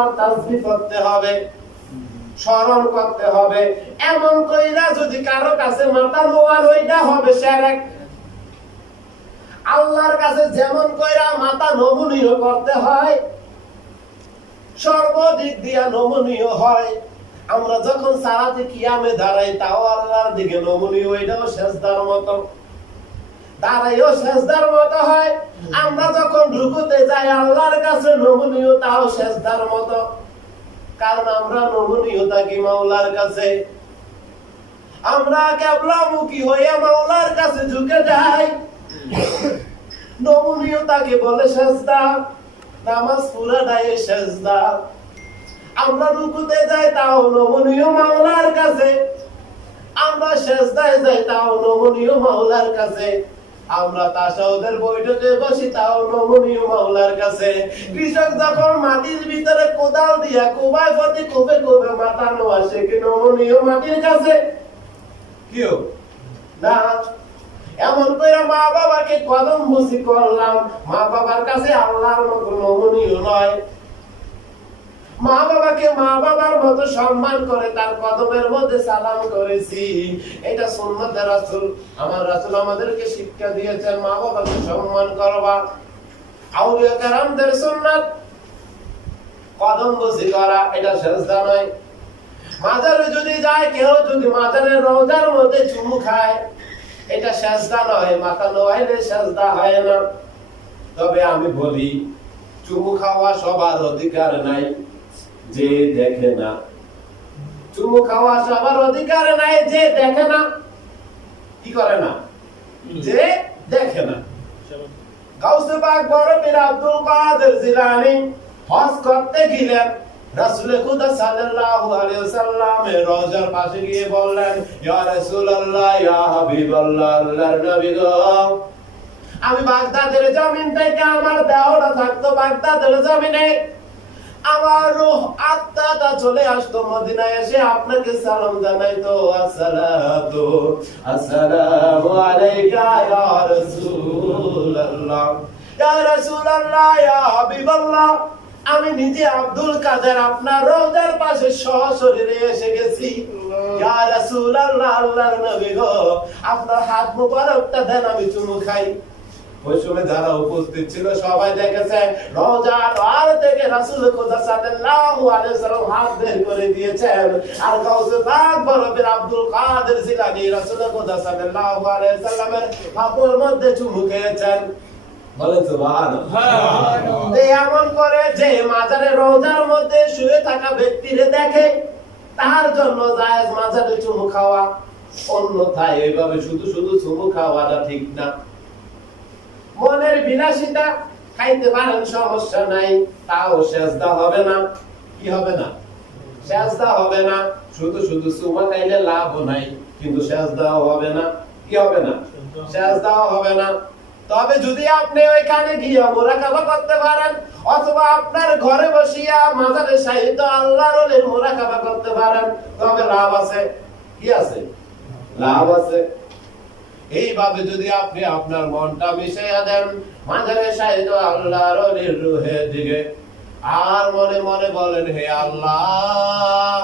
আল্লাহর তাসবিহ করতে হবে, স্মরণ করতে হবে। এমন কইরা যদি কারও কাছে হবে আল্লাহর কাছে যেমন কইরা মাথা নমনীয় করতে হয়, সর্বদিক দিয়া নমনীয় হয়। আমরা যখন সারাতে কিয়ামে দাঁড়াই, তাও আল্লাহর দিকে নমনীয়, ওইটাও শেষদার মতো। দাঁড়াইও শেষদার মতো হয়। আমরা যখন রুকুতে যাই, আল্লাহর কাছে নমনীয়, তাও শেষদার মতো। কারণ আমরা নমনীয় থাকি মাওলার কাছে। আমরা কেবলামুখী হইয়া মাওলার কাছে ঝুঁকে যাই। নমনীয়তাকে বলে সেজদা নামাজ পুরাটাই সেজদা আমরা রুকুতে যাই, তাও নমনীয় মাওলার কাছে। আমরা সেজদায় যাই, তাও নমনীয় মাওলার কাছে। আমরা তাসাউদের বৈঠকে বসি তাও নমনীয় মাওলার কাছে। কৃষক যখন মাটির ভিতরে কোদাল দিয়া কোবায় প্রতি কোবে কোবে মাথা নোয়া, সে কি নমনীয় মাটির কাছে? কেউ না। এমন করে মা বাবাকে কদম বসি করলাম। মা বাবার কাছে আল্লাহর মতো নমনীয় নয়। মা বাবাকে মা বাবার মতো সম্মান করে তার কদমের মধ্যে সালাম করেছি। এটা সুন্নতের রাসূল। আমার রাসূল আমাদেরকে শিক্ষা দিয়েছেন, মা বাবাকে সম্মান করবা। আউলিয়া কারামদের সুন্নাত। কদম বসি করা, এটা সেজদা নয়। মাজারে যদি যায়, কেউ যদি মাজারের রোজার মধ্যে চুমু খায়, এটা সেজদা নয়, মাথা নোয়াইলে সেজদা হয় না। তবে আমি বলি, চুমু খাওয়া সবার অধিকার নাই। যে দেখে না। চুমু খাওয়া সবার অধিকার নাই, যে দেখে না, কি করে না? যে দেখে না। বড় আব্দুল কাদের হজ করতে রাসূল সাল্লাল্লাহু আলাইহি ওয়াসাল্লামের পাশে গিয়ে বললেন, ইয়া রাসূলুল্লাহ, ইয়া হাবিবাল্লাহ, আল্লাহর নবী গো। আমি বাগদাদের জমিন থেকে আমার দেহটা থাকতো বাগদাদের জমিনে। আমার রূহ আত্মাটা চলে আসতো মদিনায় এসে আপনাকে সালাম জানাইতো, আসসালাতু, আসসালামু আলাইকা ইয়া রাসূলুল্লাহ। ইয়া রাসূলুল্লাহ, ইয়া হাবিবাল্লাহ, আমি নিজে আব্দুল কাদের আপনার রোজার পাশে সশরীরে এসে গেছি। ইয়া রাসূলুল্লাহ, আল্লাহর নবী গো, আপনার হাত মুবারকটা দেন, আমি চুমু খাই। ওই সময় যারা উপস্থিত ছিল। সবাই দেখেছে রোজা আর থেকে রাসূল খোদা সাল্লাল্লাহু আলাইহি সাল্লাম হাত বের করে দিয়েছেন। আর গাউসে পাক বরফের আব্দুল কাদের জিলানী রাসূল খোদা সাল্লাল্লাহু আলাইহি সাল্লামের হাতের মধ্যে চুমু খেয়েছেন। এমন করে যে মাজারে রোজার মধ্যে শুয়ে থাকা ব্যক্তিরে দেখে তার জন্য জায়েজ মাজারে চুমু খাওয়া অন্যথায়। এইভাবে শুধু শুধু চুমু খাওয়াটা ঠিক না। মনের বিলাসিতা খাইতে পারেন সমস্যা নাই, তাও সেজদা হবে না। কি হবে না? সেজদা হবে না। শুধু শুধু চুমা খাইলে লাভ নাই, কিন্তু সেজদাও হবে না। কি হবে না? সেজদাও হবে না। তবে যদি আপনি ওইখানে গিয়ে মোরাকাবা করতে পারেন, অথবা আপনার ঘরে বসিয়া মাজারে সাহিত্য আল্লাহর মোরাকাবা করতে পারেন, তবে লাভ আছে। কি আছে? লাভ আছে। এইভাবে যদি আপনি আপনার মনটা মিশাইয়া দেন মাঝারে সাহিত্য আল্লাহর দিকে। আর মনে মনে বলেন, হে আল্লাহ,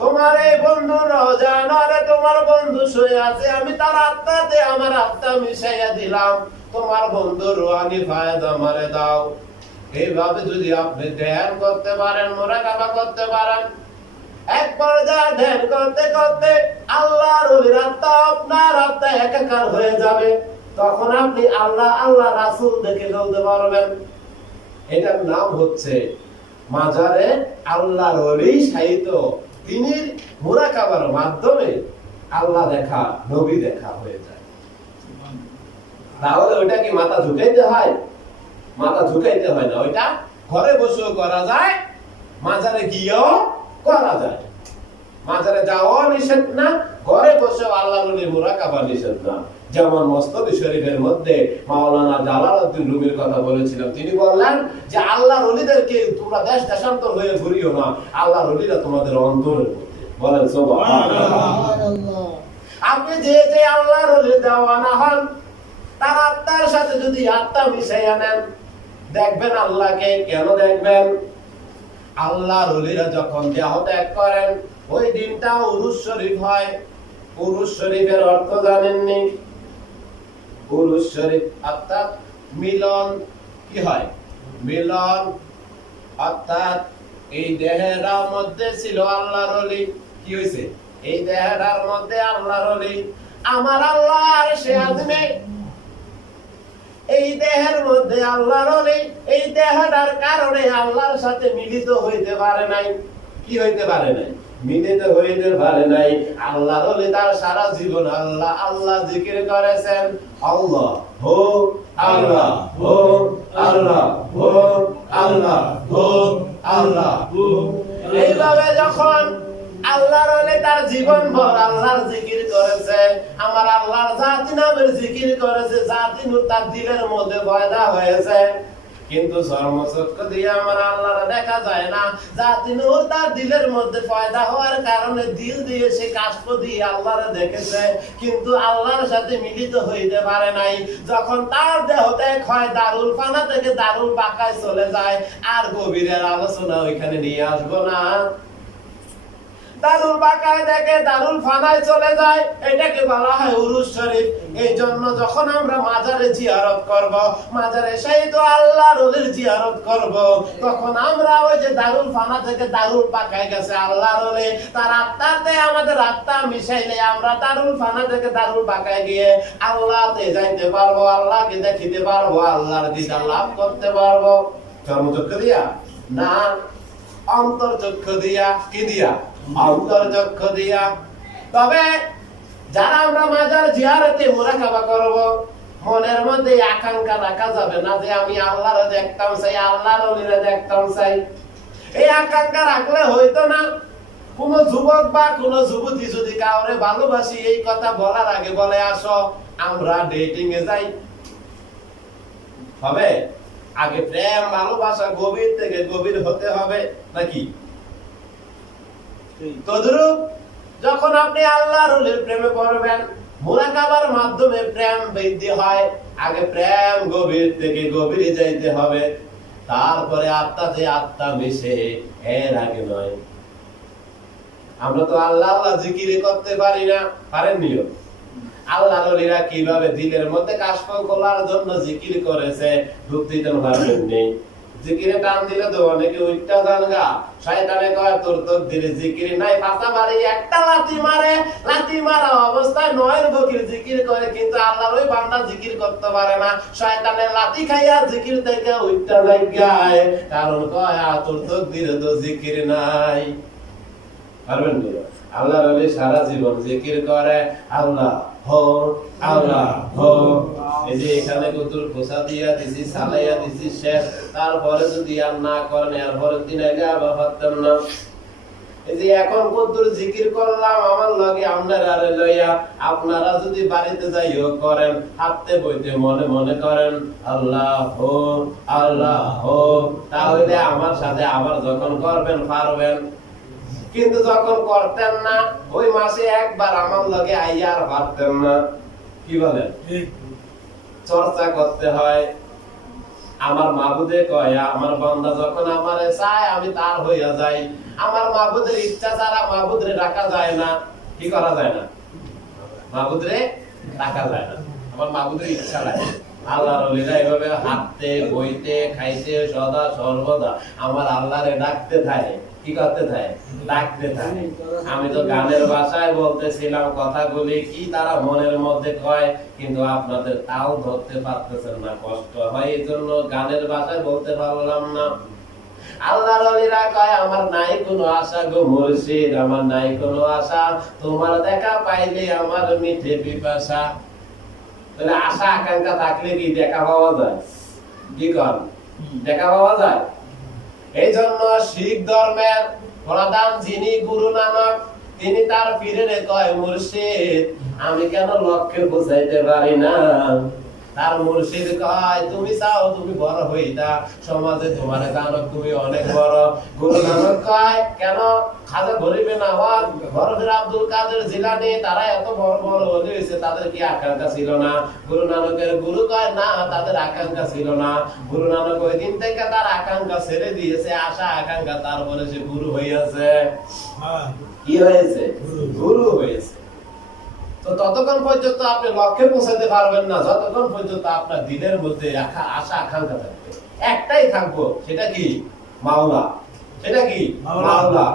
তোমার এই বন্ধু রোজানারে তোমার বন্ধু শুয়ে আছে, আমি তার আত্মাতে আমার আত্মা মিশাইয়া দিলাম। তোমার বন্ধু রুহানি ফায়দা আমারে দাও। এইভাবে যদি আপনি ধ্যান করতে পারেন, মোরাকাবা করতে পারেন এক পর্যায়ে ধ্যান করতে করতে আল্লাহর ওলির আত্মা আপনার আত্মা একাকার হয়ে যাবে। তখন আপনি আল্লাহ আল্লাহ রাসূল দেখে চলতে পারবেন। এটার নাম হচ্ছে মাজারে আল্লাহর ওলি সাহিত্য তিনি মুরাকাবার মাধ্যমে আল্লাহ দেখা, নবী দেখা হয়ে যায়। তাহলে ওইটা কি মাথা ঝুঁকাইতে হয়? মাথা ঝুঁকাইতে হয় না। ওইটা ঘরে বসেও করা যায়, মাজারে গিয়েও করা যায়। মাজারে যাওয়াও নিষেধ না, ঘরে বসেও আল্লাহ নিষেধ না। যেমন শরীফের মধ্যে মাওলানা রুমির কথা বলেছিলাম তিনি বললেন যে, আল্লাহর ওলিদেরকে তোমরা দেশ দেশান্তর হয়ে ঘুরিও না, আল্লাহর ওলিরা তোমাদের অন্তরের বলেন আপনি যে যে আল্লাহর ওলির দেওয়ানা হন, তার আত্মার সাথে যদি আত্মা মিশাইয়া নেন, দেখবেন আল্লাহকে কেন দেখবেন? আল্লাহ রলিরা যখন দেহ ত্যাগ করেন, ওই দিনটা উরুস শরীফ হয়। উরুস শরীফের অর্থ জানেননি? উরুস শরীফ অর্থাৎ মিলন কি হয়? মিলন অর্থাৎ এই দেহের মধ্যে ছিল আল্লাহর অলি। কি হয়েছে এই দেহের মধ্যে আল্লাহর অলি। আমার আল্লাহ সে আজমে এই দেহের মধ্যে আল্লাহর নেই এই দেহটার কারণে আল্লাহর সাথে মিলিত হইতে পারে নাই। কি হইতে পারে নাই? মিলিত হইতে পারে নাই। আল্লাহর অলি তার সারা জীবন আল্লাহ আল্লাহ জিকির করেছেন। আল্লাহ, হো আল্লাহ হো আল্লাহ হো আল্লাহ হো, আল্লাহ এইভাবে যখন আল্লাহর অলি তার জীবন ভর আল্লাহর জিকির করেছে। আমার আল্লাহর জাতি নামের জিকির করেছে, জাতি নূর তার দিলের মধ্যে পয়দা হয়েছে। কিন্তু দিয়ে আমার আল্লাহর দেখা যায় না। জাতি নূর তার দিলের মধ্যে পয়দা হওয়ার কারণে দিল দিয়ে সে কাষ্প দিয়ে দেখেছে। কিন্তু আল্লাহর সাথে মিলিত হইতে পারে নাই। যখন তার দেহ ত্যাগ হয়, দারুল ফানা থেকে দারুল পাকায় চলে যায়। আর গভীরের আলোচনা ওইখানে নিয়ে আসব না। দারুল বাকায় দেখে দারুল ফানায় চলে যায়। এটাকে বলা হয় উরুস শরীফ। এই জন্য যখন আমরা মাজারে জিয়ারত করব, মাজারে সেই তো আল্লাহর ওলির জিয়ারত করব, তখন আমরা ওই যে দারুল ফানা থেকে দারুল পাকায় গেছে আল্লাহর ওলি। তার আত্মাতে আমাদের আত্মা মিশাইলে আমরা দারুল ফানা থেকে দারুল পাকায় গিয়ে আল্লাহতে যাইতে পারব, আল্লাহকে দেখিতে পারব, আল্লাহর দিদার লাভ করতে পারব। দিয়া? না অন্তর্চক্ষু দিয়া, কি দিয়া? অন্তর্চক্ষু দিয়া। তবে যারা আমরা মাজার জিয়ারতে মুরাকাবা করব, মনের মধ্যে আকাঙ্ক্ষা যাবে না যে আমি দেখতাম চাই, আল্লাহর অলিরে দেখতাম চাই। এই আকাঙ্ক্ষা রাখলে হইতো না, কোন যুবক বা কোন যুবতী যদি কাউরে ভালোবাসি, এই কথা বলার আগে বলে, আসো, আমরা ডেটিং এ যাই। হবে? আগে প্রেম ভালোবাসা গভীর থেকে গভীর হতে হবে নাকি? তদ্রুপ যখন আপনি আল্লাহর ওলির প্রেমে পড়বেন মুরাকাবার মাধ্যমে প্রেম বৃদ্ধি হয় আগে প্রেম গভীর থেকে গভীরে যাইতে হবে তারপরে আত্মাতে আত্মা মিশে এর আগে নয়। আমরা তো আল্লাহ আল্লাহ জিকিরি করতে পারি না পারেন পারেননিও। আল্লাহ নলীরা কীভাবে দিলের মধ্যে কাশফ খোলার জন্য জিকির করেছে ঢুক পারবেন নেই জিকিরে টান দিলে তো অনেকে জানগা শয়তানে কয়, তোর দিলে জিকিরি নাই। একটা লাথি মারে। লাথি মারা অবস্থায় নয়ের বকির জিকির করে, কিন্তু আল্লাহর ওই বান্দা জিকির করতে পারে না। শয়তানে লাথি খাইয়া জিকির থেকে লাগায় কারণ কয় তোর দিলে তো জিকির নাই। পারবেন আল্লাহর সারা জীবন জিকির করে। আল্লাহ জিকির করলাম, আমার লগে আপনার লইয়া, আপনারা যদি বাড়িতে যাইও করেন হাতে বইতে মনে মনে করেন, আল্লাহ হো আল্লাহ হো তাহলে আমার সাথে আবার যখন করবেন, পারবেন। কিন্তু যখন করতেন না ওই মাসে একবার আমার লগে আইয়া আর পারতেন না। কি বলেন? চর্চা করতে হয়। আমার মাবুদে কয় আমার বান্দা যখন আমারে চায় আমি তার হইয়া যাই। আমার মাবুদের ইচ্ছা ছাড়া মাবুদরে রাখা যায় না। কি করা যায় না? মাবুদরে রাখা যায় না। আমার মাবুদের ইচ্ছা নাই। আল্লাহর ওলিরা এভাবে হাঁটতে বইতে খাইতে সদা সর্বদা আমার আল্লাহরে ডাকতে থাকে। কি করতে থাকে থাকে আমি তো গানের ভাষায় বলতেছিলাম কথাগুলি কি তারা মনের মধ্যে কয়, কিন্তু আপনাদের তাও ধরতে পারতেছেন না, কষ্ট হয় এই জন্য গানের ভাষায় বলতে পারলাম না। দেখা পাইলে আমার মিঠে তাহলে আশা, আকাঙ্ক্ষা থাকলে কি দেখা পাওয়া যায়? কি কর দেখা পাওয়া যায়? এই জন্য শিখ ধর্মের প্রধান যিনি গুরু নানক, তিনি তার ফিরে কয় মুর্শিদ। আমি কেন লক্ষ্যে বুঝাইতে পারি না? তার মুর্শিদ কয় তুমি চাও তুমি বড় হইতা সমাজে তোমার জানক তুমি অনেক বড়। গুরু নানক কয় কেন? খাজা গরিবে নওয়াজ বরফের আব্দুল কাদের জিলানি তারা এত বড় বড় ওলি হয়েছে তাদের কি আকাঙ্ক্ষা ছিল না? গুরু নানকের গুরু কয় না তাদের আকাঙ্ক্ষা ছিল না। গুরু নানক ওই দিন থেকে তার আকাঙ্ক্ষা ছেড়ে দিয়েছে আশা আকাঙ্ক্ষা তারপরে সে গুরু হইয়াছে। কি হয়েছে? গুরু হয়েছে। তো ততক্ষণ পর্যন্ত আপনি লক্ষ্যে পৌঁছাতে পারবেন না যতক্ষণ পর্যন্ত আপনার দিনের মধ্যে আশা আশা আকাঙ্ক্ষা থাকবে। একটাই থাকব সেটা কি? মাওলা। সেটা কি? মাওলা।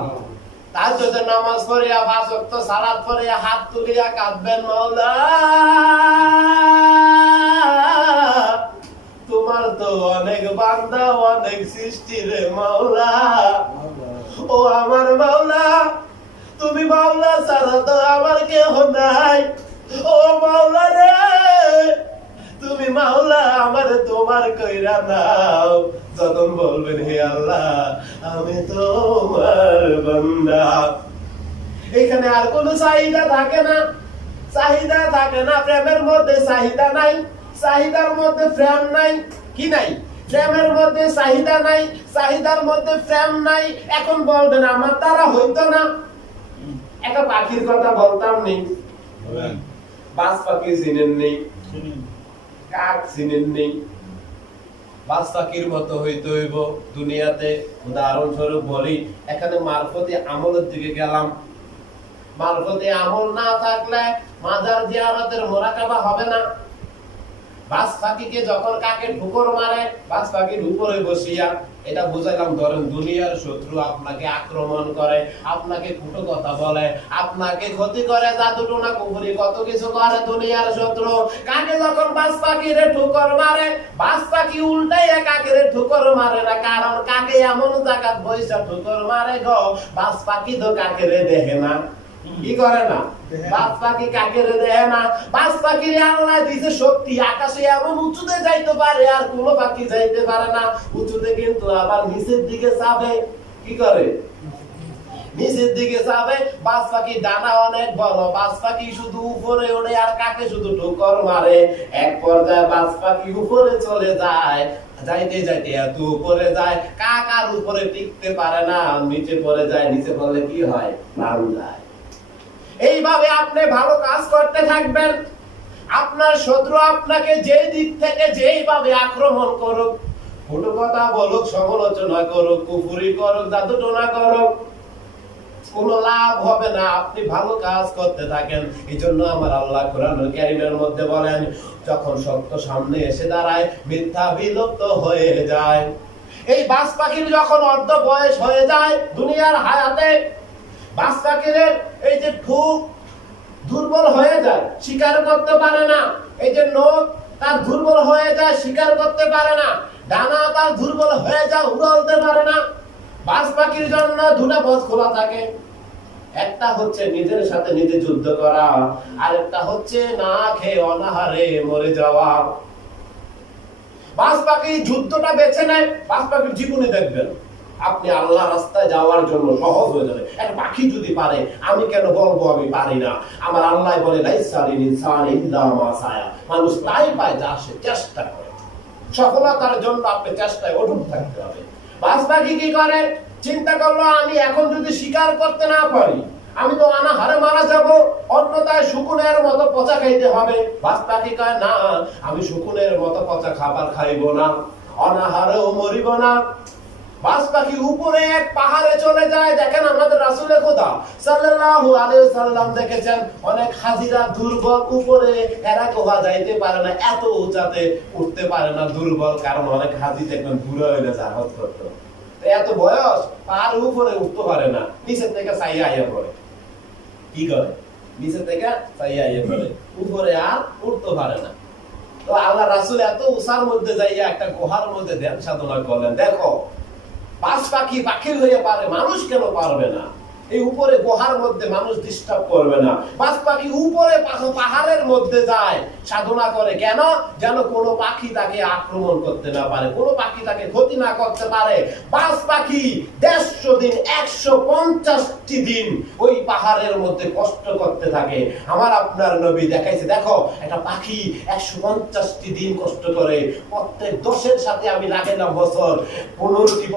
তার জন্য নামাজ পড়িয়া পাঁচ সালাত পড়িয়া হাত তুলিয়া কাঁদবেন মাওলা। তোমার তো অনেক বান্দা অনেক সৃষ্টি রে মাওলা। আমার কেহ নাই। ও মাওলা রে, তুমি মাওলা, আমার তোমার কইরা নাও যখন বলবেন হে আল্লাহ, আমি তোমার বান্দা। এখানে আর কোনো চাহিদা থাকে না। চাহিদা থাকে না, প্রেমের মধ্যে চাহিদা নাই। চাহিদার মধ্যে প্রেম নাই। কি নাই? প্রেমের মধ্যে চাহিদা নাই, চাহিদার মধ্যে প্রেম নাই। এখন বলবেন, আমার দ্বারা হইতো না। একটা পাখির কথা বলতাম নেই বাস পাখি চিনেন নেই কাক চিনেন নেই বাস পাখির মতো হইতে হইব দুনিয়াতে। উদাহরণস্বরূপ বলি এখানে মারফতি আমলের দিকে গেলাম। মারফতি আমল না থাকলে মাজার জিয়ারতের মোরাকাবা হবে না। বাস যখন কাকে ঠুকর মারে বাস উপরে বসিয়া এটা বুঝাইলাম, ধরেন দুনিয়ার শত্রু আপনাকে আক্রমণ করে, আপনাকে কুটো কথা বলে, আপনাকে ক্ষতি করে, জাদু টোনা কুপুরি কত কিছু করে দুনিয়ার শত্রু। কাকে যখন বাস পাখিরে ঠুকর মারে বাস পাখি উল্টাইয়া কাকেরে ঠুকর মারে না, কারণ কাকে এমন জায়গাত বৈশা ঠুকর মারে গো বাস পাখি তো কাকেরে দেখে না। কি করে না? কাকের দেয় না বাস আল্লাহ দিছে শক্তি, আকাশে এমন উঁচুতে যাইতে পারে আর কোনো পাখি যাইতে পারে না। উঁচুতে কিন্তু আবার নিচের দিকে কি করে? নিচের দিকে বাস পাখি ডানা অনেক বড় বাস পাখি শুধু উপরে ওড়ে আর কাকে শুধু ঠোকর মারে। এক পর্যায়ে বাস পাখি উপরে চলে যায়, যাইতে যাইতে এত উপরে যায়, কাক আর উপরে টিকতে পারে না, নিচে পড়ে যায়, নিচে পড়লে কি হয়? প্রাণ যায়। এইভাবে আপনি ভালো কাজ করতে থাকবেন। আপনার শত্রু আপনাকে যেই দিক থেকে যেইভাবে আক্রমণ করুক ফুটো কথা বলুক, সমালোচনা করুক, কুফুরি করুক জাদুটোনা করুক, কোনো লাভ হবে না। আপনি ভালো কাজ করতে থাকেন। এই জন্য আমার আল্লাহ ক্যারিমের মধ্যে বলেন, যখন সামনে এসে দাঁড়ায় হয়ে যায়। এই বাস যখন অর্ধ বয়স হয়ে যায়, দুনিয়ার হায়াতে পাখির এই যে ঠুক দুর্বল হয়ে যায়, শিকার করতে পারে না। এই যে নখ, তার দুর্বল হয়ে যায়, শিকার করতে পারে না। ডানা তার দুর্বল হয়ে যায়, উড়ালতে পারে না। বাস পাখির জন্য দুটা পথ খোলা থাকে। একটা হচ্ছে নিজের সাথে নিজে যুদ্ধ করা আর একটা হচ্ছে না খেয়ে অনাহারে মরে যাওয়া। বাস পাখি যুদ্ধটা বেছে নেয়, বাস পাখির জীবনে দেখবেন। আপনি আল্লাহ রাস্তায় যাওয়ার জন্য সহজ হয়ে যাবে। একটা পাখি যদি পারে, আমি কেন বলব আমি পারি না? আমার আল্লাহ বলে মানুষ তাই পায় যা সে চেষ্টা করে। সফলতার জন্য আপনি চেষ্টায় অটুট থাকতে হবে। বাস পাখি কি করে? চিন্তা করল, আমি এখন যদি শিকার করতে না পারি, আমি তো অনাহারে মারা যাব। অন্যতায় শুকুনের মতো পচা খাইতে হবে। বাস পাখি কয়, না, আমি শুকুনের মতো পচা খাবার খাইব না। অনাহারেও মরিব না। উপরে এক পাহাড়ে চলে যায়। দেখেন আমাদের রাসূলের খোদা সাল্লাম দেখেছেন, অনেক হাজিরা দুর্বল উপরে, এরা যাইতে পারে না, এত উঁচাতে উঠতে পারে না দুর্বল, কারণ অনেক হাজি দেখবেন জাহাজ করত। এত বয়স উপরে উঠতে পারে না, নিচের থেকে আইয়া পড়ে। কি করে? নিচে থেকে আইয়া পড়ে, উপরে আর উঠতে পারে না। তো আল্লাহ রাসূল এত উষার মধ্যে যাইয়া একটা গুহার মধ্যে ধ্যান সাধনা করলেন। দেখো বাস পাখি পাখি হয়ে পারে, মানুষ কেন পারবে না? এই উপরে গুহার মধ্যে মানুষ ডিস্টার্ব করবে না। বাস পাখি উপরে পাহাড়ের মধ্যে যায়, সাধনা করে। কেন? যেন কোনো পাখি তাকে আক্রমণ করতে না পারে, কোনো পাখি তাকে ক্ষতি না করতে পারে। বাস পাখি দেড়শো দিন, একশো পঞ্চাশটি দিন ওই পাহাড়ের মধ্যে কষ্ট করতে থাকে। আমার আপনার নবী দেখাইছে, দেখো, একটা পাখি একশো পঞ্চাশটি দিন কষ্ট করে, প্রত্যেক দশের সাথে আমি লাগাইলাম বছর, পনেরোটি